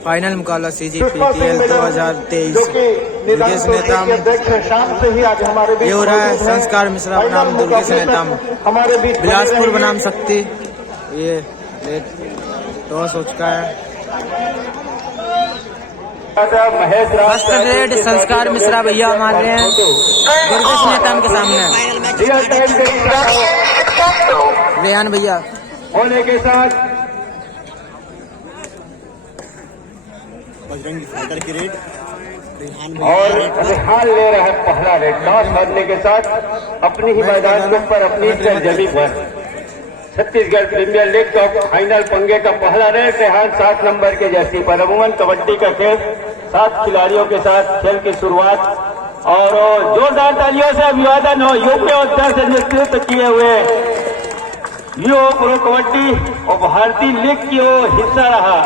Final मुकाबला CGPTL 2023 Durgesh Netam ये हो रहा है। संस्कार मिश्रा बनाम दुर्गेश नेताम, बिलासपुर बनाम शक्ति। ये टॉस हो चुका है। फर्स्ट रेड संस्कार मिश्रा भैया मार रहे हैं दुर्गेश नेताम के सामने। रेहान भैया होने के साथ बजरंगी फाइटर की रेड और रेहान ले रहा है पहला रेड। टॉस हारने के साथ अपनी ही मैदान के ऊपर अपनी जमीन पर छत्तीसगढ़ प्रीमियर लीग का फाइनल पंगे का पहला रेड। रेहान 7 नंबर के जर्सी पर। अमूमन कबड्डी का खेल 7 खिलाड़ियों के साथ खेल की शुरुआत और जोरदार तालियों से अभिवादन हो यूपी उत्तर से नेतृत्व किए हुए यो प्रो कबड्डी और भारतीय लीग की वो हिस्सा रहा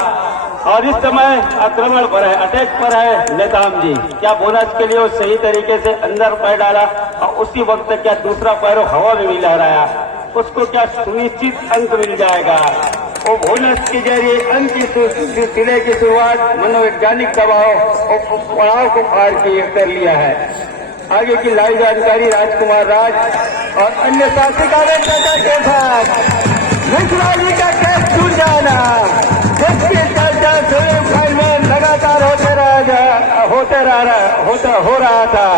और इस समय आक्रमण पर है, अटैक पर है नेताम जी। क्या बोनस के लिए वो सही तरीके से अंदर पैर डाला और उसी वक्त क्या दूसरा पैर हवा में भी लहराया, उसको क्या सुनिश्चित अंक मिल जाएगा। वो बोनस के जरिए अंक की सिलसिले की शुरुआत मनोवैज्ञानिक दबाव और पड़ाव को पार कर लिया है। आगे की लाइव जानकारी राजकुमार राज और अन्य साथी कार्यकर्ता के साथ मिश्राजी का केस छूट जाना, जिसकी चर्चा सेमीफाइनल में लगातार हो रहा था।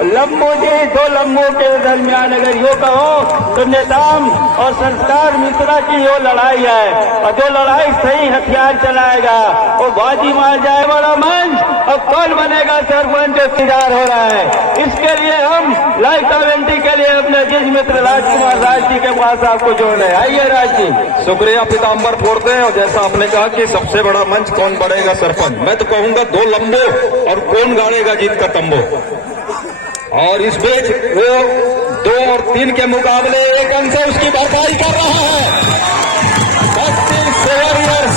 लम्बू जी 2 लम्बू के दरमियान अगर यो कहो तो नेताम और संस्कार मिश्रा की यो लड़ाई है और जो लड़ाई सही हथियार चलाएगा वो बाजी मार जाए बड़ा मंच और कौन बनेगा सरपंच इंतजार हो रहा है। इसके लिए हम लाइव कमेंट्री के लिए अपने जिस मित्र राजकुमार राज जी के पास आपको जोड़े। आइए राज जी। शुक्रिया पीताम्बर फोड़ते हैं। और जैसा आपने कहा कि सबसे बड़ा मंच कौन बढ़ेगा सरपंच, मैं तो कहूंगा 2 लंबो और कौन गाड़ेगा जीत का तंबू। और इस बीच वो 2 और 3 के मुकाबले 1 अंक से उसकी भरपाई कर रहा है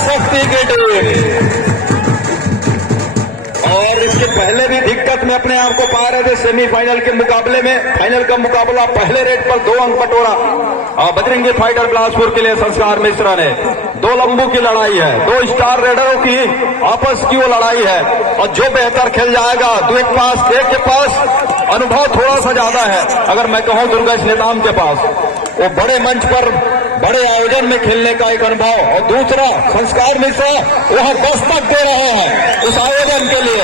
शक्ति की टीम। और इसके पहले भी दिक्कत में अपने आप को पा रहे थे सेमीफाइनल के मुकाबले में। फाइनल का मुकाबला पहले रेड पर 2 अंक बटोरा और बजरंगी फाइटर बिलासपुर के लिए संस्कार मिश्रा ने। 2 लंबू की लड़ाई है, 2 स्टार रेडरों की आपस की वो लड़ाई है और जो बेहतर खेल जाएगा एक के पास अनुभव थोड़ा सा ज्यादा है। अगर मैं कहूं दुर्गेश नेताम के पास वो बड़े मंच पर बड़े आयोजन में खेलने का एक अनुभव और दूसरा संस्कार मिश्रा वहां दस्तक दे रहे हैं उस आयोजन के लिए।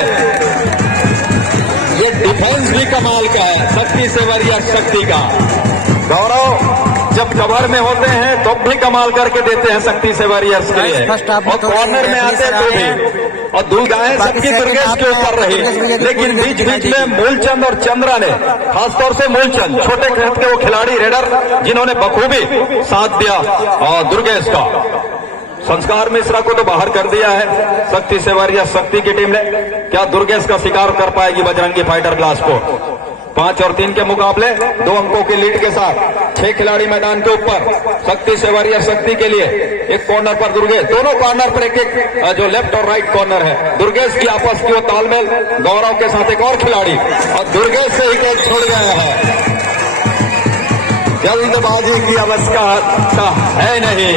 ये डिफेंस भी कमाल का है शक्ति से वरिया शक्ति का। गौरव जब कवर में होते हैं तो भी कमाल करके देते हैं शक्ति से वरियर्स के लिए और कॉर्नर में आते तो भी। और दूल्गाएं सबकी दुर्गेश के ऊपर रही, लेकिन बीच बीच में मूलचंद और चंद्रा ने, खासतौर से मूलचंद छोटे खेत के वो खिलाड़ी रेडर जिन्होंने बखूबी साथ दिया और दुर्गेश का। संस्कार मिश्रा को तो बाहर कर दिया है शक्ति से वरिया शक्ति की टीम ने। क्या दुर्गेश का शिकार कर पाएगी बजरंगी फाइटर बिलासपुर? 5 और 3 के मुकाबले 2 अंकों की लीड के साथ 6 खिलाड़ी मैदान के ऊपर। शक्ति से वरिया शक्ति के लिए एक कॉर्नर पर दुर्गेश, दोनों कॉर्नर पर एक जो लेफ्ट और राइट कॉर्नर है दुर्गेश की आपस की वो तालमेल। गौरव के साथ एक और खिलाड़ी और दुर्गेश से ही कैच छोड़ गया है। जल्दबाजी की आवश्यकता है नहीं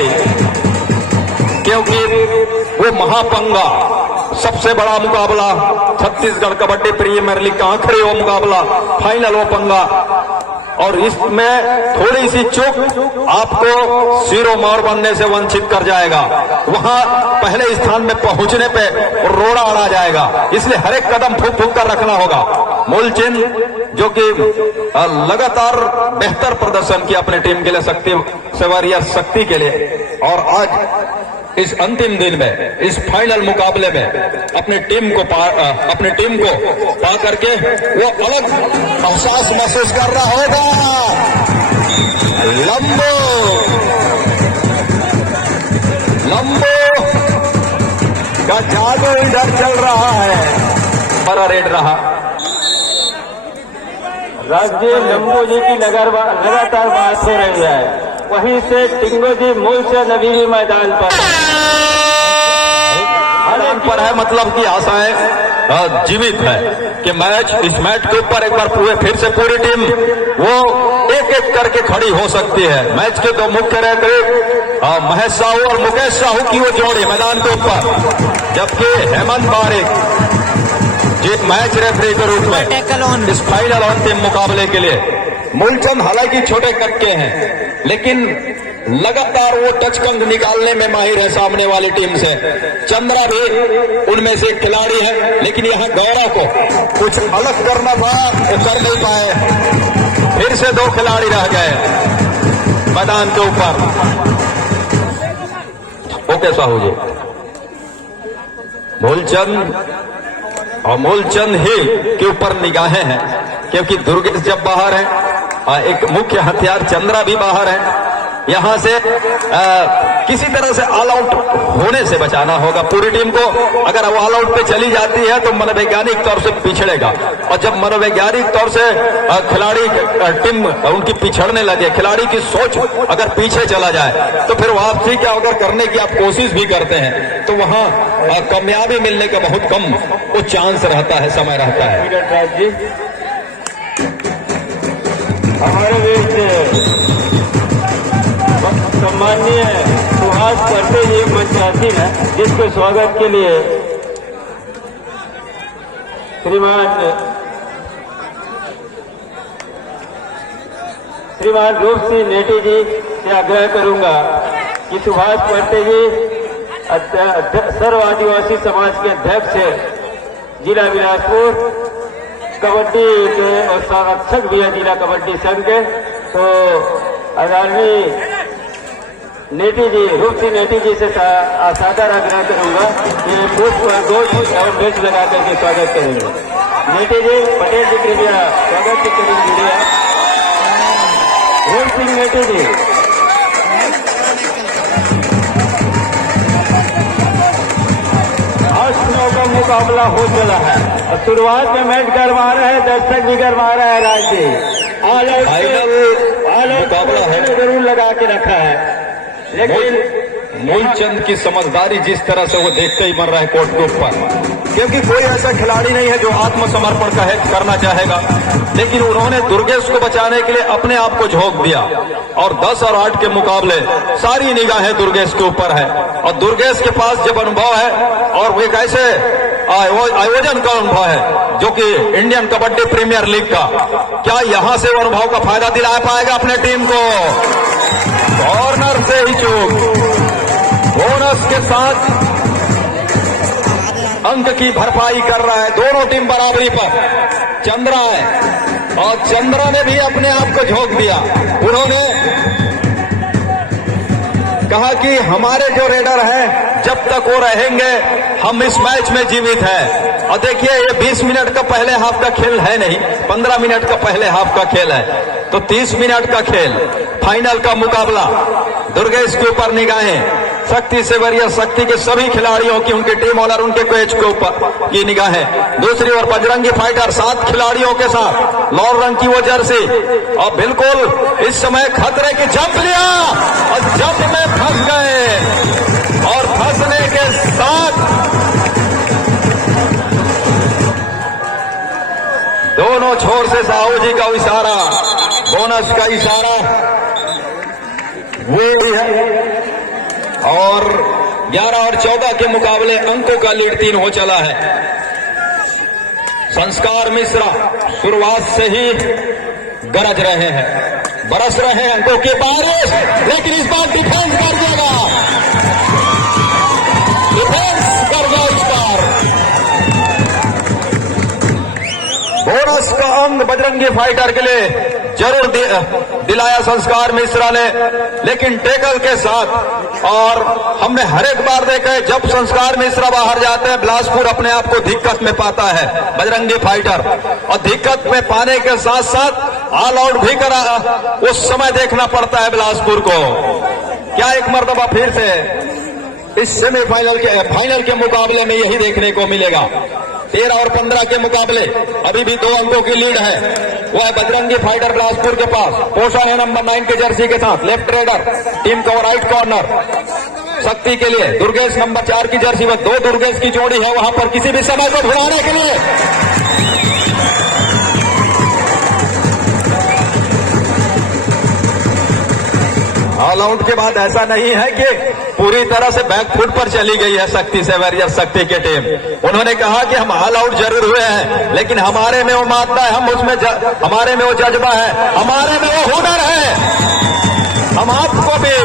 क्योंकि वो महापंगा सबसे बड़ा मुकाबला छत्तीसगढ़ कबड्डी प्रीमियर लीग का आखिरी वो मुकाबला, फाइनल वो पंगा। और इसमें थोड़ी सी चूक आपको सीरो मोर बनने से वंचित कर जाएगा। वहां पहले स्थान में पहुंचने पे रोड़ा अड़ा जाएगा। इसलिए हर एक कदम फूक फूक कर रखना होगा। मूलचंद जो कि लगातार बेहतर प्रदर्शन किया अपनी टीम के लिए शक्ति से वरिया शक्ति के लिए, और आज इस अंतिम दिन में इस फाइनल मुकाबले में अपनी टीम को पा करके वो अलग एहसास महसूस कर रहा होगा। लंबो का जादू इधर चल रहा है। बड़ा रेड रहा राज्य लंबू जी की लगातार बात हो रही है। वहीं से टिंगो जी मूल से अभी भी मैदान पर है, मतलब की आशाएं जीवित है कि इस मैच के ऊपर एक बार फिर से पूरी टीम वो एक एक करके खड़ी हो सकती है। मैच के 2 मुख्य रेफरी महेश साहू और मुकेश साहू की वो जोड़ी मैदान के ऊपर जबकि हेमंत बारिक जी मैच रेफरी के रूप में इस फाइनल अंतिम मुकाबले के लिए। मूलचंद हालांकि छोटे कद के हैं, लेकिन लगातार वो टचकंद निकालने में माहिर है सामने वाली टीम से। चंद्रा भी उनमें से एक खिलाड़ी है, लेकिन यहाँ गौरव को कुछ अलग करना था, वो कर नहीं पाए। फिर से 2 खिलाड़ी रह गए मैदान के ऊपर। ओके साहू जी, मूलचंद ही के ऊपर निगाहें हैं, क्योंकि दुर्गेश जब बाहर है, एक मुख्य हथियार चंद्रा भी बाहर है। यहां से किसी तरह से ऑल आउट होने से बचाना होगा पूरी टीम को। अगर वो ऑल आउट पे चली जाती है तो मनोवैज्ञानिक तौर से पिछड़ेगा, और जब मनोवैज्ञानिक तौर से खिलाड़ी टीम उनकी पिछड़ने लगे, खिलाड़ी की सोच अगर पीछे चला जाए, तो फिर वापसी क्या अगर करने की आप कोशिश भी करते हैं तो वहां कामयाबी मिलने का बहुत कम वो चांस रहता है, समय रहता है। हमारे बीच सम्माननीय सुहास करते जी मंचासीन है, जिसके स्वागत के लिए श्रीमान रूप सिंह नेटी जी से आग्रह करूंगा कि सुभाष पट्टे जी सर्व आदिवासी समाज के अध्यक्ष है जिला बिलासपुर, कबड्डी के और संरक्षक भी है जिला कबड्डी संघ के। तो आदरणीय नेटी जी, रूप सिंह नेटी जी से सादर आग्रह करूंगा कि पुष्प गोष्ठ और बेच लगा करके स्वागत करेंगे। नेटी जी, पटेल जी कृपया स्वागत करेंगे। रूप सिंह नेटी जी। का मुकाबला हो चला है और शुरुआत में मैच गरमा रहे हैं, दर्शक भी गरमा रहे हैं। राज जी मुकाबला है, जरूर लगा के रखा है, लेकिन मूलचंद की समझदारी जिस तरह से वो देखते ही मर रहा है कोर्ट के ऊपर, क्योंकि कोई ऐसा खिलाड़ी नहीं है जो आत्मसमर्पण करना चाहेगा, लेकिन उन्होंने दुर्गेश को बचाने के लिए अपने आप को झोंक दिया। और 10 और 8 के मुकाबले सारी निगाहें दुर्गेश के ऊपर है, और दुर्गेश के पास जब अनुभव है और वो एक ऐसे आयोजन का अनुभव है जो कि इंडियन कबड्डी प्रीमियर लीग का, क्या यहां से वो अनुभव का फायदा दिला पाएगा अपने टीम को? कॉर्नर से ही चूक, बोनस के साथ अंक की भरपाई कर रहा है। दोनों टीम बराबरी पर चंद्रा है, और चंद्रा ने भी अपने आप को झोंक दिया। उन्होंने कहा कि हमारे जो रेडर हैं जब तक वो रहेंगे हम इस मैच में जीवित हैं। और देखिए, ये 20 मिनट का पहले हाफ का खेल है नहीं, 15 मिनट का पहले हाफ का खेल है, तो 30 मिनट का खेल, फाइनल का मुकाबला। दुर्गेश के ऊपर निगाहें, शक्ति सेवरिया शक्ति के सभी खिलाड़ियों की, उनके टीम ओनर, उनके कोच के ऊपर की निगाहें। दूसरी ओर बजरंगी फाइटर 7 खिलाड़ियों के साथ, लाल रंग की वो जर्सी, और बिल्कुल इस समय खतरे की जंप लिया और जंप में फंस गए, और फंसने के साथ दोनों छोर से साहू जी का इशारा, बोनस का इशारा वो भी है। और 11 और 14 के मुकाबले अंकों का लीड 3 हो चला है। संस्कार मिश्रा शुरुआत से ही गरज रहे हैं, बरस रहे हैं अंकों की बारिश, लेकिन इस बार डिफेंस कर देगा, डिफेंस कर गया इस बार। बोनस का अंक बजरंगी फाइटर के लिए जरूर दिलाया संस्कार मिश्रा ने, लेकिन टेकल के साथ। और हमने हर एक बार देखा है जब संस्कार मिश्रा बाहर जाते हैं, बिलासपुर अपने आप को दिक्कत में पाता है, बजरंगी फाइटर, और दिक्कत में पाने के साथ साथ ऑल आउट भी करा, उस समय देखना पड़ता है बिलासपुर को। क्या एक मर्तबा फिर से इस सेमीफाइनल के फाइनल के मुकाबले में यही देखने को मिलेगा। 13 और 15 के मुकाबले अभी भी 2 अंकों की लीड है, वो है बजरंगी फाइटर बिलासपुर के पास। पोषण है नंबर 9 के जर्सी के साथ, लेफ्ट रेडर टीम का राइट कॉर्नर शक्ति के लिए। दुर्गेश नंबर 4 की जर्सी में 2 दुर्गेश की जोड़ी है वहां पर किसी भी समय को ढुलाने के लिए। ऑल आउट के बाद ऐसा नहीं है कि पूरी तरह से बैकफुट पर चली गई है शक्ति से वॉरियर शक्ति की टीम। उन्होंने कहा कि हम ऑल आउट जरूर हुए हैं, लेकिन हमारे में वो मात्रा है, हम उसमें हमारे में वो जज्बा है, हमारे में वो हुनर है। हम आपको भी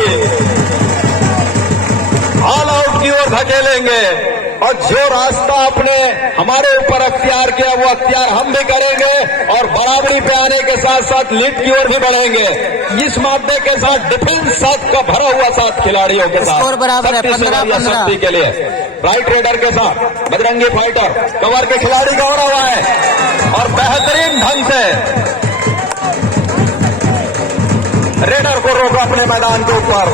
ऑल आउट की ओर धकेलेंगे और जो रास्ता आपने हमारे ऊपर अख्तियार किया वो अख्तियार हम भी करेंगे और बराबरी पे आने के साथ साथ लीड की ओर भी बढ़ेंगे। इस मामले के साथ डिफेंस साथ का भरा हुआ साथ खिलाड़ियों के साथ शक्ति के लिए राइट रेडर के साथ बजरंगी फाइटर कवर के खिलाड़ी गौरव है और बेहतरीन ढंग से रेडर को रोका अपने मैदान के ऊपर।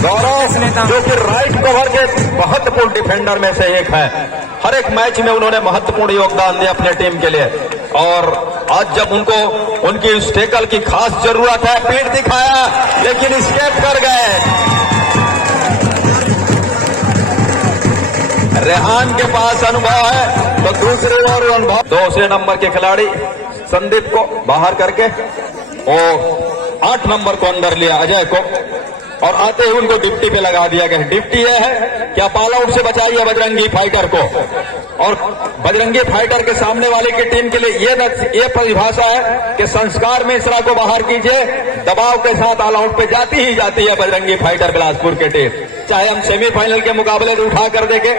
गौरव जो कि राइट कवर के महत्वपूर्ण डिफेंडर में से एक है, हर एक मैच में उन्होंने महत्वपूर्ण योगदान दिया अपने टीम के लिए और आज जब उनको उनकी इस टैकल की खास जरूरत है, पीठ दिखाया लेकिन स्केप कर गए। रेहान के पास अनुभव है तो दूसरे ओर अनुभव। दूसरे नंबर के खिलाड़ी संदीप को बाहर करके और 8 नंबर को अंदर लिया अजय को और आते ही उनको डिप्टी पे लगा दिया गया। डिप्टी यह है कि आप ऑल आउट से बचाइए बजरंगी फाइटर को और बजरंगी फाइटर के सामने वाले की टीम के लिए ये परिभाषा है कि संस्कार मिश्रा को बाहर कीजिए। दबाव के साथ ऑल आउट पे जाती ही जाती है बजरंगी फाइटर बिलासपुर की टीम, चाहे हम सेमीफाइनल के मुकाबले में उठा कर देंगे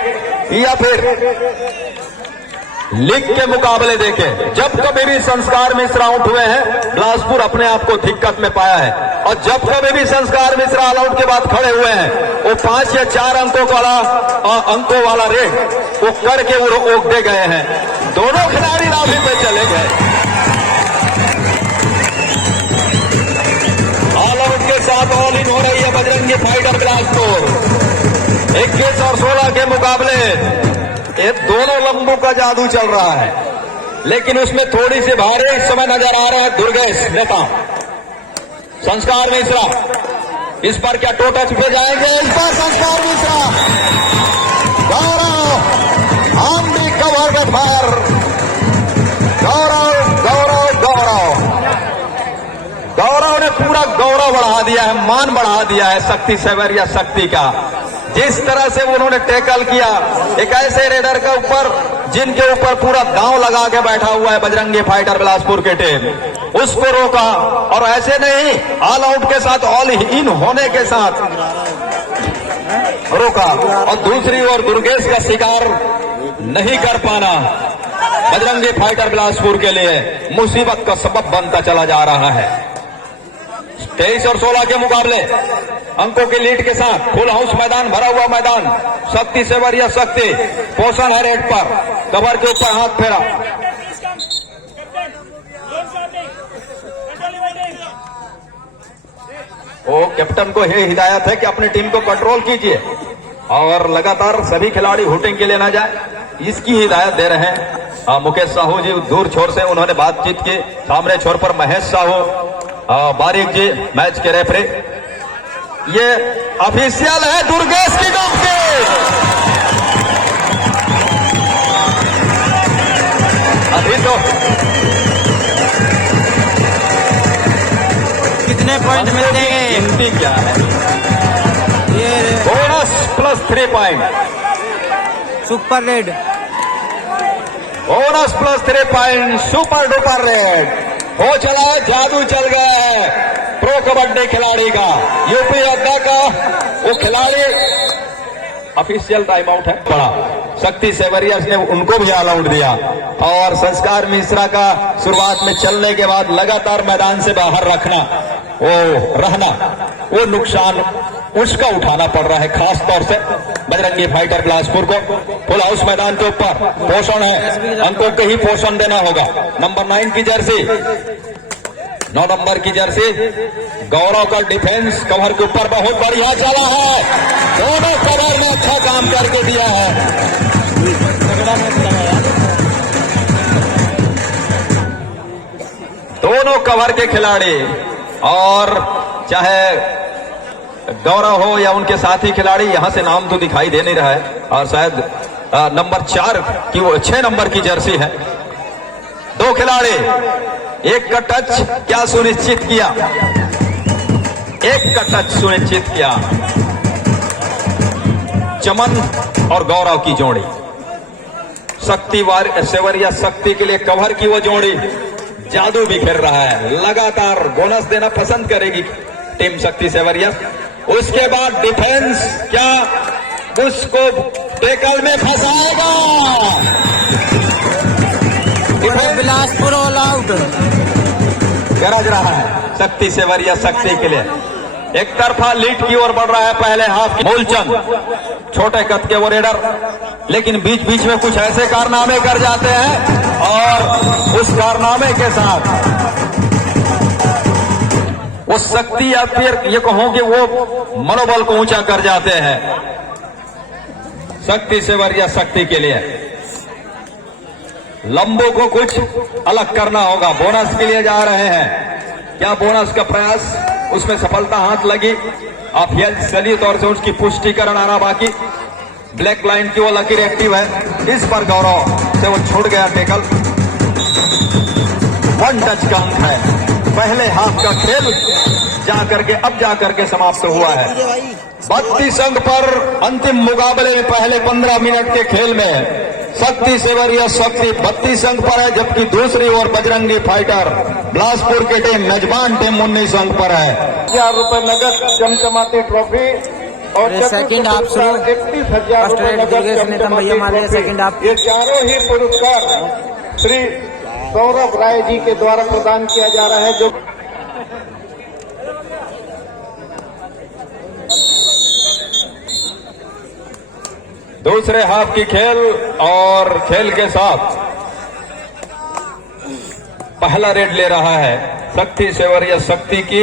या फिर लीग के मुकाबले देखे। जब कभी भी संस्कार मिश्रा आउट हुए हैं बिलासपुर अपने आप को दिक्कत में पाया है और जब कभी भी संस्कार मिश्रा ऑल आउट के बाद खड़े हुए हैं वो 5 या 4 अंकों वाला रेड वो करके वो रोक दे गए हैं। दोनों खिलाड़ी राफी पे चले गए। ऑल आउट के साथ ऑल इन हो रही है बजरंगी फाइटर बिलासपुर। 21 और 16 के मुकाबले ये दोनों लंबू का जादू चल रहा है, लेकिन उसमें थोड़ी सी भारी इस समय नजर आ रहा है दुर्गेश नेता संस्कार मिश्रा। इस पर क्या टो टच पे जाएंगे? इस पर संस्कार मिश्रा गौरव हम भी कवर में फायर। गौरव गौरव गौरव गौरव ने पूरा गौरव बढ़ा दिया है, मान बढ़ा दिया है शक्ति सेवरिया शक्ति का। जिस तरह से उन्होंने टैकल किया एक ऐसे रेडर के ऊपर जिनके ऊपर पूरा दांव लगा के बैठा हुआ है बजरंगी फाइटर बिलासपुर की टीम, उसको रोका और ऐसे नहीं ऑल आउट के साथ ऑल इन होने के साथ रोका। और दूसरी ओर दुर्गेश का शिकार नहीं कर पाना बजरंगी फाइटर बिलासपुर के लिए मुसीबत का सबब बनता चला जा रहा है। 23 और 16 के मुकाबले अंकों की लीड के साथ फुल हाउस मैदान, भरा हुआ मैदान, शक्ति सेवरिया शक्ति पोषण है रेड पर, कवर के ऊपर हाथ फेरा। वो कैप्टन को यह हिदायत है कि अपनी टीम को कंट्रोल कीजिए और लगातार सभी खिलाड़ी हुटिंग के लिए ना जाए, इसकी हिदायत दे रहे हैं मुकेश साहू जी दूर छोर से। उन्होंने बातचीत की। सामने छोर पर महेश साहू बारिक जी मैच के रेफरी। ये ऑफिशियल है दुर्गेश की डुबकी। अभी तो कितने पॉइंट मिलते हैं? गिनती क्या है? ये bonus plus 3 point, super red bonus plus 3 point, super duper red हो चला है। जादू चल गया है प्रो कबड्डी खिलाड़ी का, यूपी अड्डा का वो खिलाड़ी। ऑफिशियल टाइम आउट है बड़ा। शक्ति सेवरियस ने उनको भी ऑल आउट दिया और संस्कार मिश्रा का शुरुआत में चलने के बाद लगातार मैदान से बाहर रहना वो नुकसान उसका उठाना पड़ रहा है, खास तौर से बजरंगी फाइटर बिलासपुर को। फुल हाउस मैदान के ऊपर पोषण है, अंकों के ही पोषण देना होगा। नंबर 9 की जर्सी, 9 नंबर की जर्सी गौरव का डिफेंस कवर के ऊपर बहुत बढ़िया चला है। दोनों कवर ने अच्छा काम करके दिया है। दोनों कवर के खिलाड़ी और चाहे गौरव हो या उनके साथी खिलाड़ी, यहां से नाम तो दिखाई दे नहीं रहा है और शायद नंबर 4 की वो 6 नंबर की जर्सी है। दो खिलाड़ी, एक का टच क्या सुनिश्चित किया एक का टच सुनिश्चित किया। चमन और गौरव की जोड़ी, शक्ति सेवरिया शक्ति के लिए कवर की वो जोड़ी जादू बिखेर रहा है। लगातार बोनस देना पसंद करेगी टीम शक्ति सेवरिया। उसके बाद डिफेंस क्या उसको टेकल में फंसाएगा। बिलासपुर ऑल आउट गरज रहा है शक्ति सेवरिया शक्ति के लिए। एक तरफा लीड की ओर बढ़ रहा है पहले हाफ की। मूलचंद छोटे कद के वो रेडर, लेकिन बीच बीच में कुछ ऐसे कारनामे कर जाते हैं और उस कारनामे के साथ वो शक्ति या फिर ये कहूं कि वो मनोबल को ऊंचा कर जाते हैं शक्ति सेवरिया शक्ति के लिए। लंबो को कुछ अलग करना होगा, बोनस के लिए जा रहे हैं। क्या बोनस का प्रयास, उसमें सफलता हाथ लगी। अब चलिए तौर से उसकी पुष्टिकरण आना बाकी। ब्लैक लाइन की वो लकीर एक्टिव है, इस पर गौरव से वो छूट गया टेकल। 1 टच का अंक है। पहले हाफ का खेल जाकर के समाप्त हुआ है। 32 अंक पर अंतिम मुकाबले में पहले 15 मिनट के खेल में शक्ति सेवरिया शक्ति 32 अंक पर है, जबकि दूसरी ओर बजरंगी फाइटर बिलासपुर की टीम मेजबान टीम 19 अंक पर है। 1000 रुपए नगद चमचमाती ट्रॉफी और सेकंड हाफ शुरू। 31,000 रुपए नगद चमचमाती ट्रॉफी। ये चारों ही पुरस्कार श्री सौरभ राय जी के द्वारा प्रदान किया जा रहा है। जो दूसरे हाफ की खेल और खेल के साथ पहला रेड ले रहा है शक्ति सेवरिया शक्ति की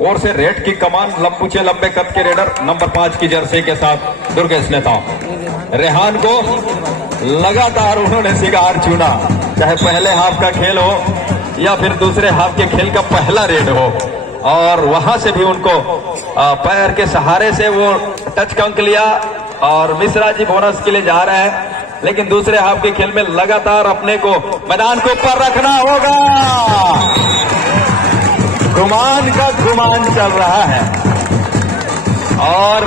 ओर से। रेड की कमान लंबूचे लंबे कद के रेडर नंबर 5 की जर्सी के साथ दुर्गेश नेता रेहान को लगातार उन्होंने शिकार चुना, चाहे पहले हाफ का खेल हो या फिर दूसरे हाफ के खेल का पहला रेड हो, और वहां से भी उनको पैर के सहारे से वो टच का अंक लिया। और मिश्रा जी बोनस के लिए जा रहे हैं, लेकिन दूसरे हाफ के खेल में लगातार अपने को मैदान के ऊपर रखना होगा। गुमान का गुमान चल रहा है और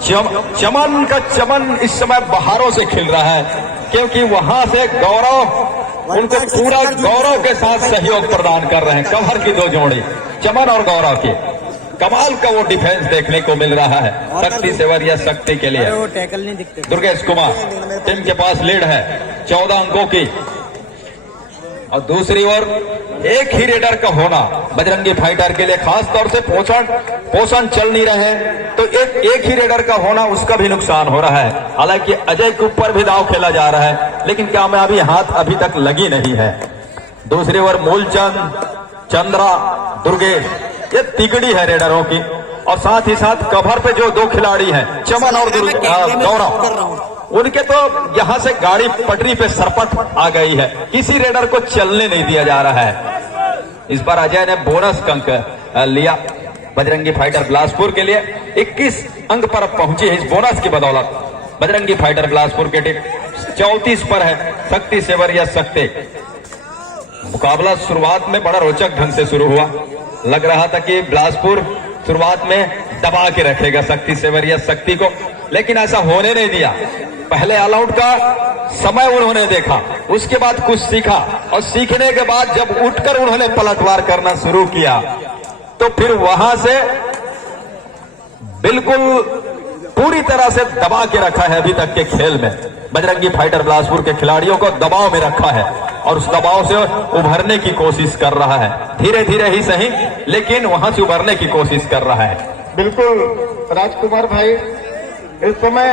चमन का चमन इस समय बहारों से खिल रहा है, क्योंकि वहां से गौरव उनको पूरा गौरव के साथ सहयोग प्रदान कर रहे हैं। कवर की 2 जोड़ी चमन और गौरव की कमाल का वो डिफेंस देखने को मिल रहा है शक्ति सेवरिया शक्ति के लिए। वो टैकल नहीं दिखते। दुर्गेश कुमार टीम के पास लीड है 14 अंकों की। और दूसरी ओर एक ही रेडर का होना बजरंगी फाइटर के लिए, खास तौर से पोषण चल नहीं रहे तो एक ही रेडर का होना उसका भी नुकसान हो रहा है। हालांकि अजय के ऊपर भी दाव खेला जा रहा है, लेकिन कामयाबी हाथ अभी तक लगी नहीं है। दूसरी ओर मूलचंद, चंद्रा, दुर्गेश, ये तिगड़ी है रेडरों की। और साथ ही साथ कवर पे जो 2 खिलाड़ी हैं चमन और गौरव, उनके तो यहां से गाड़ी पटरी पे सरपट आ गई है, किसी रेडर को चलने नहीं दिया जा रहा है। इस बार अजय ने बोनस का अंक लिया बजरंगी फाइटर बिलासपुर के लिए। 21 अंक पर पहुंची है इस बोनस की बदौलत बजरंगी फाइटर बिलासपुर की टीम। 34 पर है शक्ति सेवरिया शक्ति। मुकाबला शुरुआत में बड़ा रोचक ढंग से शुरू हुआ, लग रहा था कि बिलासपुर शुरुआत में दबा के रखेगा शक्ति सेवरिया शक्ति को, लेकिन ऐसा होने नहीं दिया। पहले ऑल आउट का समय उन्होंने देखा, उसके बाद कुछ सीखा, और सीखने के बाद जब उठकर उन्होंने पलटवार करना शुरू किया तो फिर वहां से बिल्कुल पूरी तरह से दबा के रखा है। अभी तक के खेल में बजरंगी फाइटर बिलासपुर के खिलाड़ियों को दबाव में रखा है और उस दबाव से उभरने की कोशिश कर रहा है, धीरे धीरे ही सही, लेकिन वहां से उभरने की कोशिश कर रहा है। बिल्कुल राजकुमार भाई, इस समय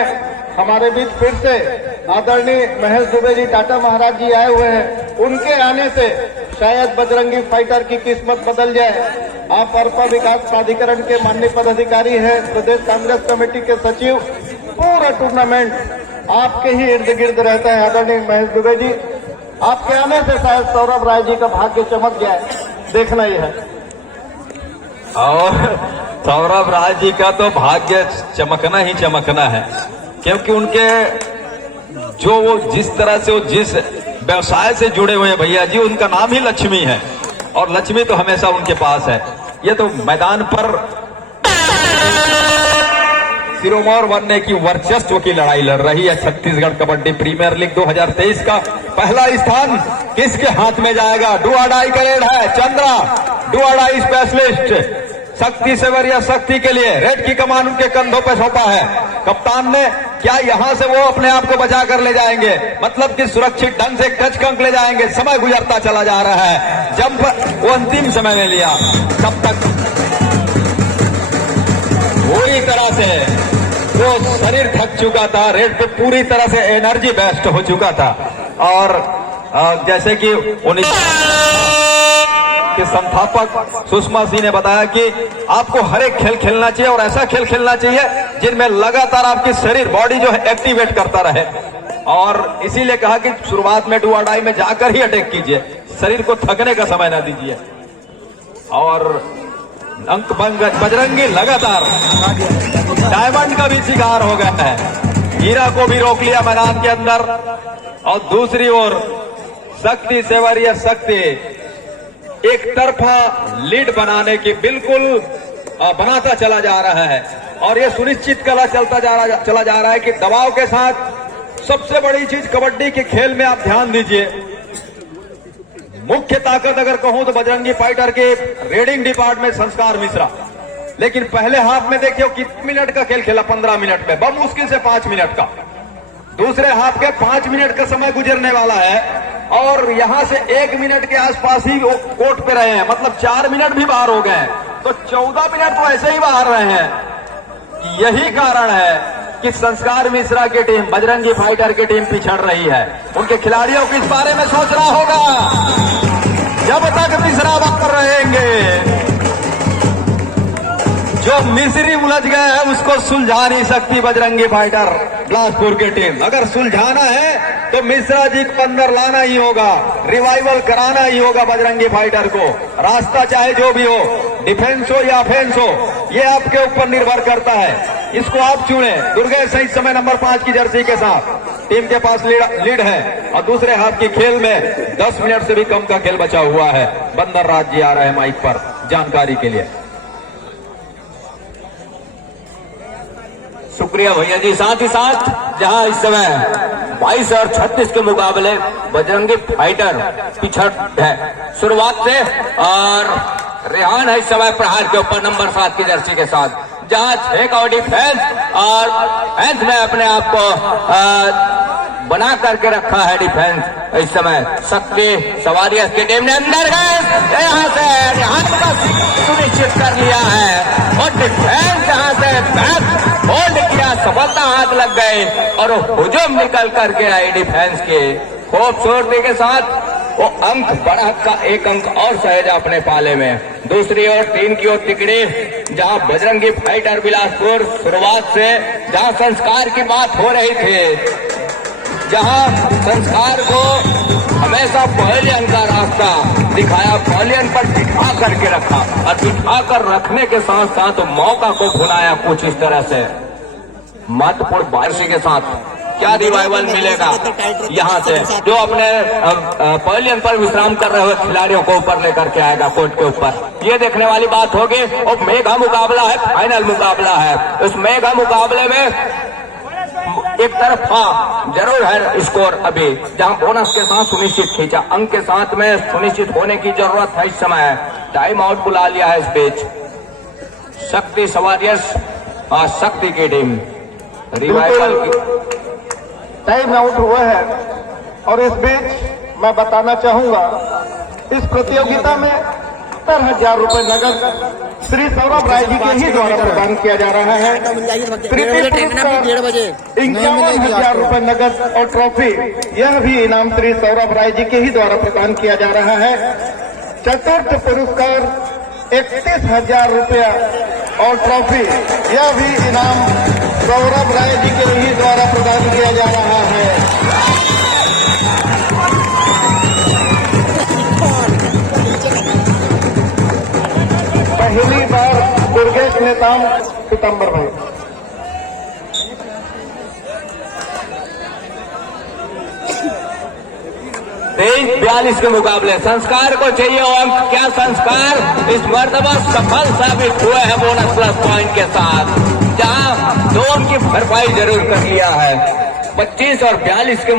हमारे बीच फिर से आदरणीय महेश दुबे जी टाटा महाराज जी आए हुए हैं। उनके आने से शायद बजरंगी फाइटर की किस्मत बदल जाए। आप अरपा विकास प्राधिकरण के माननीय पदाधिकारी हैं, प्रदेश कांग्रेस कमेटी के सचिव, पूरा टूर्नामेंट आपके ही इर्द गिर्द रहता है। आदरणीय महेश दुबे जी, आपके आने से शायद सौरभ राय जी का भाग्य चमक जाए, देखना ही है। और सौरभ राय जी का तो भाग्य चमकना ही चमकना है, क्योंकि उनके जो वो जिस तरह से वो जिस व्यवसाय से जुड़े हुए हैं भैया जी, उनका नाम ही लक्ष्मी है, और लक्ष्मी तो हमेशा उनके पास है। ये तो मैदान पर सिरोमौर बनने की वर्चस्व की लड़ाई लड़ रही है। छत्तीसगढ़ कबड्डी प्रीमियर लीग 2023 का पहला स्थान किसके हाथ में जाएगा? डू और डाई का रेड है। चंद्रा डू और डाई स्पेशलिस्ट शक्ति सेवरिया शक्ति के लिए रेड की कमान उनके कंधों पर सौंपा है कप्तान ने। क्या यहां से वो अपने आप को बचा कर ले जाएंगे? मतलब कि सुरक्षित ढंग से टच अंक ले जाएंगे। समय गुजरता चला जा रहा है। जंप वो अंतिम समय में लिया, तब तक पूरी तरह से वो शरीर थक चुका था। रेड पे पूरी तरह से एनर्जी बेस्ट हो चुका था। और जैसे कि के संस्थापक सुषमा सिंह ने बताया कि आपको हर एक खेल खेलना चाहिए और ऐसा खेल खेलना चाहिए जिनमें लगातार आपकी शरीर बॉडी जो है एक्टिवेट करता रहे। और इसीलिए कहा कि शुरुआत में डू और डाई में जाकर ही अटैक कीजिए, शरीर को थकने का समय न दीजिए। और अंक बजरंगी लगातार डायमंड का भी शिकार हो गया है। हीरा को भी रोक लिया मैदान के अंदर। और दूसरी ओर शक्ति सेवरिया शक्ति एक तरफा लीड बनाने की बिल्कुल बनाता चला जा रहा है। और ये सुनिश्चित चला जा रहा है कि दबाव के साथ सबसे बड़ी चीज कबड्डी के खेल में आप ध्यान दीजिए। मुख्य ताकत अगर कहूं तो बजरंगी फाइटर के रेडिंग डिपार्टमेंट संस्कार मिश्रा। लेकिन पहले हाफ में देखिए कितने मिनट का खेल खेला? 15 मिनट में, बहुत मुश्किल से 5 मिनट का। दूसरे हाफ के 5 मिनट का समय गुजरने वाला है और यहां से 1 मिनट के आसपास ही वो कोर्ट पे रहे हैं, मतलब 4 मिनट भी बाहर हो गए, तो 14 मिनट तो ऐसे ही बाहर रहे हैं। यही कारण है कि संस्कार मिश्रा की टीम, बजरंगी फाइटर की टीम पिछड़ रही है। उनके खिलाड़ियों को इस बारे में सोचना होगा। जब तक मिश्रा बाहर रहेंगे, जो मिस्री उलझ गए हैं उसको सुलझा नहीं सकती बजरंगी फाइटर बिलासपुर की टीम। अगर सुलझाना है तो मिश्रा जी को अंदर लाना ही होगा, रिवाइवल कराना ही होगा बजरंगी फाइटर को। रास्ता चाहे जो भी हो, डिफेंस हो या ऑफेंस हो, ये आपके ऊपर निर्भर करता है। इसको आप चुने। दुर्गेश इस समय नंबर 5 की जर्सी के साथ टीम के पास लीड है। और दूसरे हाफ की खेल में 10 मिनट से भी कम का खेल बचा हुआ है। बंदर राज जी आ रहे हैं माइक पर जानकारी के लिए। शुक्रिया भैया जी। साथ ही साथ जहां इस समय 22 और 36 के मुकाबले बजरंगी फाइटर पिछड़ है शुरुआत से, और रेहान है इस समय प्रहार के ऊपर नंबर 7 की जर्सी के साथ, जहां 6 का डिफेंस और फैंस ने अपने आप को बना करके रखा है डिफेंस। इस समय शक्ति सवारी की टीम ने अंदर गए, यहाँ से रेहान का सुनिश्चित कर लिया है और डिफेंस यहाँ से बैक होल्ड किया, सफलता हाथ लग गए और हुजूम निकल करके आई डिफेंस के। खूबसूरती के साथ वो अंक बढ़ा का 1 अंक और सहेजा अपने पाले में। दूसरी ओर 3 की ओर तिकड़ी, जहां बजरंगी फाइटर बिलासपुर शुरुआत से जहां संस्कार की बात हो रही थी, जहां संस्कार को हमेशा पहलियन का रास्ता दिखाया, पहलियन पर बिठा करके रखा और बिठा कर रखने के साथ साथ मौका को भुनाया कुछ इस तरह से। महत्वपूर्ण बारिश के साथ क्या रिवाइवल मिलेगा यहां से, जो अपने पहलियन पर विश्राम कर रहे हुए खिलाड़ियों को ऊपर लेकर के आएगा कोर्ट के ऊपर, ये देखने वाली बात होगी। और मेगा मुकाबला है, फाइनल मुकाबला है। उस मेगा मुकाबले में एक तरफा जरूर है स्कोर अभी, जहां बोनस के साथ सुनिश्चित खींचा, अंक के साथ में सुनिश्चित होने की जरूरत है। इस समय टाइम आउट बुला लिया है इस बीच शक्ति सवारियस और शक्ति की टीम। रिवाइवल की टाइम आउट हुआ है। और इस बीच मैं बताना चाहूंगा, इस प्रतियोगिता में 70,000 रुपए नगद श्री सौरभ राय जी के ही द्वारा प्रदान किया जा रहा है। 51,000 रुपए नगद और ट्रॉफी, यह भी इनाम श्री सौरभ राय जी के ही द्वारा प्रदान किया जा रहा है। चतुर्थ पुरस्कार 31,000 रुपया और ट्रॉफी, यह भी इनाम सौरभ राय जी के ही द्वारा प्रदान किया जा रहा है। पहली बार दुर्गेश नेताम सितंबर भाई। 23-42 के मुकाबले। संस्कार को चाहिए वो अंक, क्या संस्कार इस मर्तबा सफल साबित हुए हैं बोनस प्लस पॉइंट के साथ, जहां 2 अंक की भरपाई जरूर कर लिया है। 25 और 42 के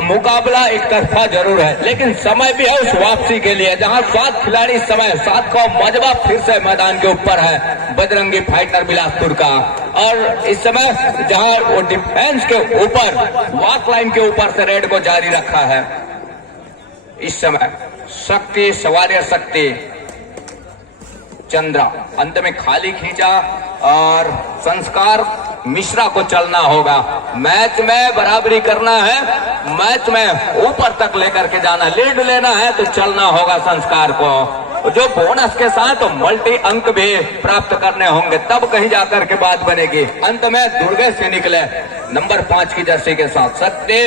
मुकाबला एक तरफा जरूर है, लेकिन समय भी है उस वापसी के लिए, जहां 7 खिलाड़ी इस समय 7 का मजबा फिर से मैदान के ऊपर है बजरंगी फाइटर बिलासपुर का। और इस समय जहां वो डिफेंस के ऊपर वॉक लाइन के ऊपर से रेड को जारी रखा है, इस समय शक्ति सवारियर शक्ति चंद्रा अंत में खाली खींचा और संस्कार मिश्रा को चलना होगा। मैच में बराबरी करना है, मैच में ऊपर तक लेकर के जाना, लीड लेना है तो चलना होगा संस्कार को, जो बोनस के साथ मल्टी अंक भी प्राप्त करने होंगे, तब कहीं जाकर के बात बनेगी। अंत में दुर्गे से निकले नंबर 5 की जर्सी के साथ शक्ति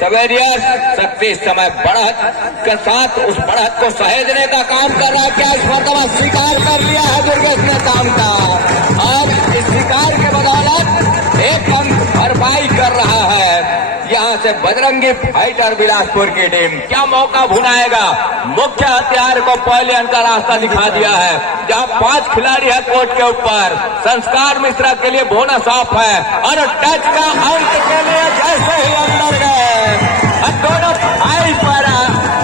सवेरियर। शक्ति इस समय बढ़त के साथ उस बढ़त को सहेजने का काम कर रहा है, क्या इस मर्तबा स्वीकार कर लिया है दुर्गेश ने काम का, और इस शिकार के बदौलत 1 अंक भरपाई कर रहा है यहां से बजरंगी फाइटर बिलासपुर की टीम। क्या मौका भुनाएगा, मुख्य हथियार को पहले अंक का रास्ता दिखा दिया है, जहां 5 खिलाड़ी है कोर्ट के ऊपर। संस्कार मिश्रा के लिए बोनस ऑफ है और टच का अंक के लिए जैसे ही अंदर गए दोनों थाई पर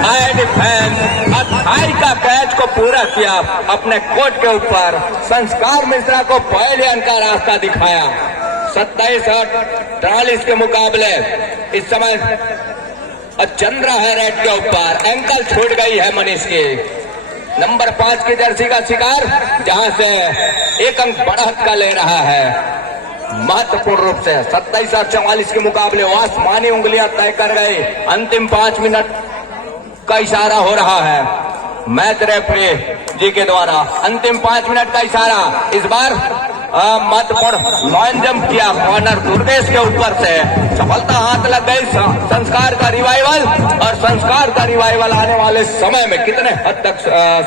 आए डिफेंस और थाई का कैच को पूरा किया अपने कोर्ट के ऊपर। संस्कार मिश्रा को पहले अंक का रास्ता दिखाया। 27 और 43 के मुकाबले इस समय चंद्रा है रेड के ऊपर, एंकल छूट गई है मनीष की। नंबर 5 की जर्सी का शिकार, जहां से 1 अंक बढ़त का ले रहा है महत्वपूर्ण रूप से। 27 और 44 के मुकाबले आसमानी उंगलियां तय कर गई। अंतिम 5 मिनट का इशारा हो रहा है मैच रेफरी जी के द्वारा। अंतिम 5 मिनट का इशारा। इस बार महत्वपूर्ण लॉन जंप किया कॉर्नर दुर्गेश के ऊपर से, सफलता हाथ लग गई। संस्कार का रिवाइवल, और संस्कार का रिवाइवल आने वाले समय में कितने हद तक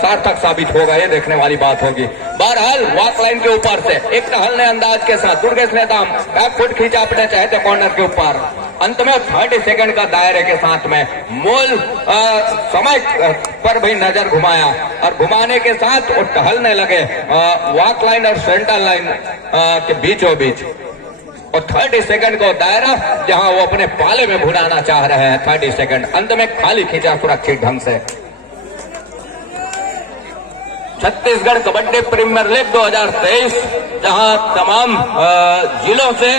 सार्थक साबित होगा ये देखने वाली बात होगी। बहरहाल वॉक लाइन के ऊपर से एक टहलने अंदाज के साथ दुर्गेश ने दाम बैक फुट खींचा अपने चाहते कॉर्नर के ऊपर। अंत में 30 सेकंड का दायरे के साथ में मूल समय पर भी नजर घुमाया, और घुमाने के साथ वो टहलने लगे वॉक लाइन और सेंटर लाइन के बीचों बीच। और 30 सेकंड को दायरा जहां वो अपने पाले में भुनाना चाह रहे हैं। 30 सेकंड अंत में खाली खींचा सुरक्षित ढंग से। छत्तीसगढ़ कबड्डी प्रीमियर लीग 2023, जहां तमाम जिलों से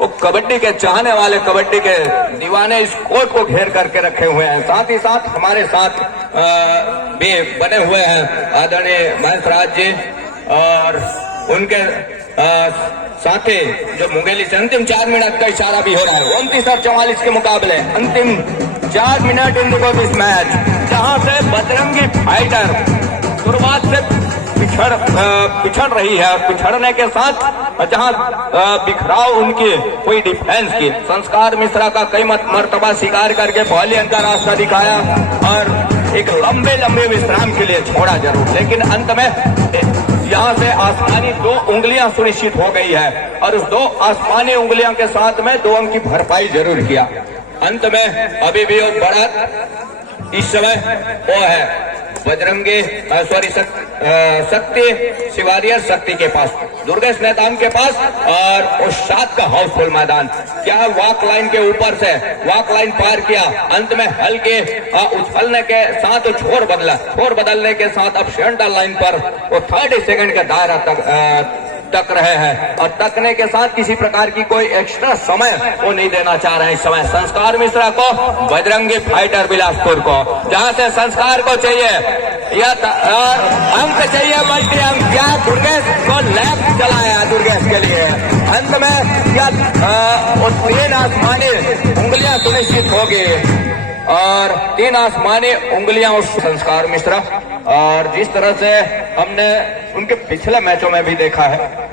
वो कबड्डी के चाहने वाले, कबड्डी के दीवाने इस कोर्ट को घेर करके रखे हुए हैं। साथ ही साथ हमारे साथ भी बने हुए हैं आदरणीय महेश राज जी और उनके साथी जो मुंगेली से। अंतिम 4 मिनट का इशारा भी हो रहा है। 29 और 44 के मुकाबले अंतिम 4 मिनट इन दिस मैच, जहां से बजरंगी फाइटर शुरुआत से पिछड़ रही है, और पिछड़ने के साथ जहां बिखराव उनकी हुई डिफेंस की। संस्कार मिश्रा का कई मर्तबा शिकार करके पहले अंक का रास्ता दिखाया और एक लंबे विश्राम के लिए छोड़ा जरूर, लेकिन अंत में यहां से आसमानी 2 उंगलियां सुनिश्चित हो गई है, और उस 2 आसमानी उंगलियों के साथ में 2 अंक की भरपाई जरूर किया। अंत में अभी भी एक बढ़त इस समय वो है बजरंगी शक्ति शिवारियर शक्ति के पास, दुर्गेश नेताम के पास, और उस 7 का हाउसफुल मैदान। क्या वॉक लाइन के ऊपर से वॉक लाइन पार किया, अंत में हल्के उछलने के साथ छोर बदलने के साथ अब सेंटर लाइन पर वो 30 सेकंड का दायरा तक रहे हैं, और तकने के साथ किसी प्रकार की कोई एक्स्ट्रा समय वो नहीं देना चाह रहे हैं इस समय संस्कार मिश्रा को, बजरंगी फाइटर बिलासपुर को। जहां से संस्कार को चाहिए या अंक चाहिए मल्टी अंक, क्या दुर्गेश को लेफ्ट चलाया दुर्गेश के लिए। अंत में क्या 3 आसमानी उंगलियां सुनिश्चित होगी, और 3 आसमानी उंगलियां उस संस्कार मिश्रा, और जिस तरह से हमने उनके पिछले मैचों में भी देखा है,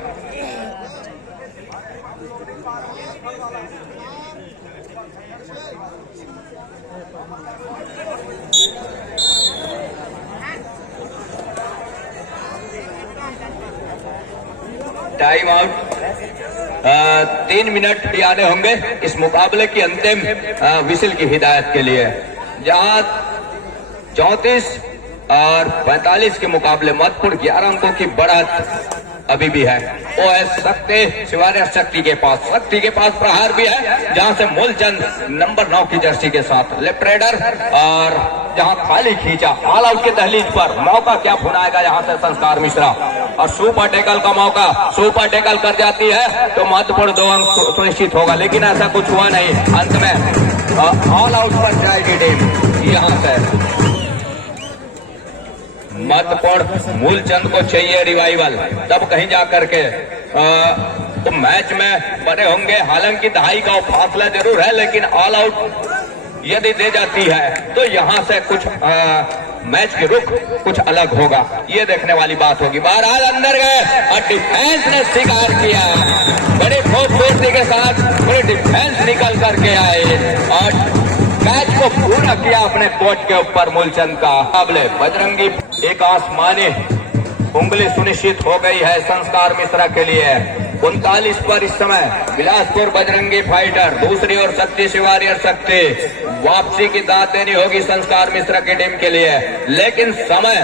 टाइम आउट। 3 मिनट भी आने होंगे इस मुकाबले की अंतिम विसिल की हिदायत के लिए, जहां 34 और 45 के मुकाबले महत्वपूर्ण 11 अंकों की बढ़त अभी भी है। वो है शक्ति शिवारिया शक्ति के पास प्रहार भी है, जहां से मूलचंद नंबर 9 की जर्सी के साथ लेफ्ट रेडर, और जहां खाली खींचा ऑल आउट के दहलीज पर मौका क्या भुनाएगा यहाँ से संस्कार मिश्रा, और सुपर टैकल का मौका, सुपर टैकल कर जाती है तो महत्वपूर्ण 2 अंक सुनिश्चित होगा, लेकिन ऐसा कुछ हुआ नहीं। अंत में ऑल आउट पर जाएगी टीम। यहाँ से महत्वपूर्ण मूलचंद को चाहिए रिवाइवल, तब कहीं जाकर के तो मैच में बने होंगे। हालांकि दहाई का फासला जरूर है, लेकिन ऑल आउट यदि दे जाती है तो यहाँ से कुछ मैच की रुख कुछ अलग होगा, ये देखने वाली बात होगी। बहरहाल अंदर गए और डिफेंस ने स्वीकार किया, बड़ी खूबसूरती के साथ बड़ी डिफेंस निकल करके आए और मैच को पूरा किया अपने कोर्ट के ऊपर मूलचंद का। मुकाबले बजरंगी एक आसमानी उंगली सुनिश्चित हो गई है संस्कार मिश्रा के लिए। 39 पर इस समय बिलासपुर बजरंगी फाइटर, दूसरी ओर शक्ति शिवारियर शक्ति। वापसी की दांत देनी होगी संस्कार मिश्रा की टीम के लिए, लेकिन समय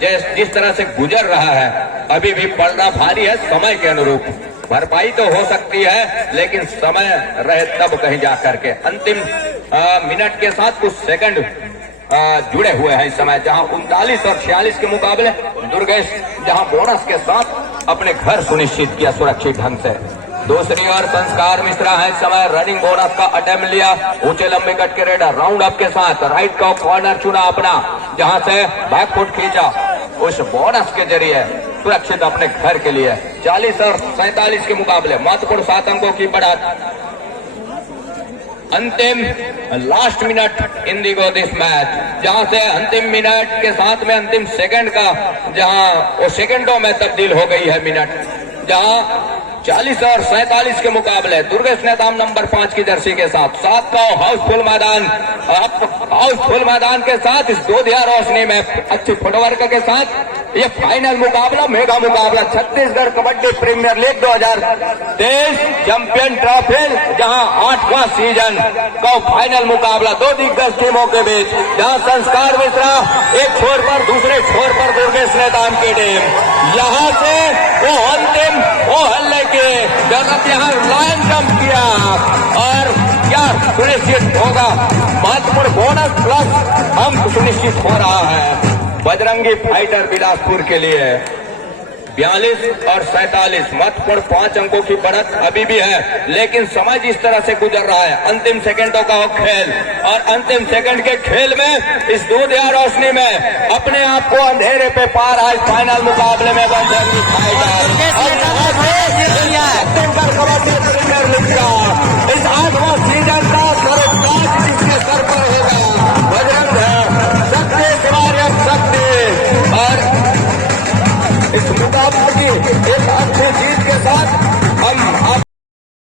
जिस तरह से गुजर रहा है अभी भी पड़ना भारी है। समय के अनुरूप भरपाई तो हो सकती है, लेकिन समय रहे तब कहीं जाकर के। अंतिम मिनट के साथ कुछ सेकंड जुड़े हुए हैं इस समय, जहां 39 और 46 के मुकाबले दुर्गेश जहां बोनस के साथ अपने घर सुनिश्चित किया सुरक्षित ढंग से। दूसरी ओर संस्कार मिश्रा है इस समय, रनिंग बोनस का अटेम्प्ट लिया, ऊंचे लंबे कट के रेडर राउंड अप के साथ राइट का कॉर्नर चुना अपना, जहां से बैक फुट खींचा, उस बोनस के जरिए सुरक्षित अपने घर के लिए। 40 और 47 के मुकाबले महत्वपूर्ण 7 अंकों की बढ़त। अंतिम last minute Indigo this match, जहां से अंतिम मिनट के साथ में अंतिम सेकंड का जहां वो सेकंडों में तब्दील हो गई है मिनट, जहां 40 और 47 के मुकाबले दुर्गेश नेताम नंबर 5 की जर्सी के साथ 7 का हाउसफुल मैदान, हाउसफुल मैदान के साथ इस 2 दिया रोशनी में अच्छी फुटवर्क के साथ ये फाइनल मुकाबला, मेगा मुकाबला Chhattisgarh kabaddi premier league 2023 champion trophy, जहां 8वां सीजन का फाइनल मुकाबला 2 दिग्गज टीमों के बीच, जहां संस्कार मिश्रा एक छोर पर, दूसरे छोर पर दुर्गेश नेताम की टीम। यहां से वो अंतिम वो हल्ले के जरूरत यहाँ लाइन जंप किया और क्या सुनिश्चित होगा, महत्वपूर्ण बोनस प्लस अंक सुनिश्चित हो रहा है बजरंगी फाइटर बिलासपुर के लिए। 42 और 47 महत्वपूर्ण 5 अंकों की बढ़त अभी भी है, लेकिन समय जिस तरह से गुजर रहा है, अंतिम सेकंडों का वो खेल, और अंतिम सेकंड के खेल में इस 2 दिया रोशनी में अपने आप को अंधेरे पे पार है इस फाइनल मुकाबले में बजरंगी फाइटर। इस 8वां सीजन का सर्वताज जिसके सर पर होगा बजरंग है, शक्ति शिवारियर शक्ति। और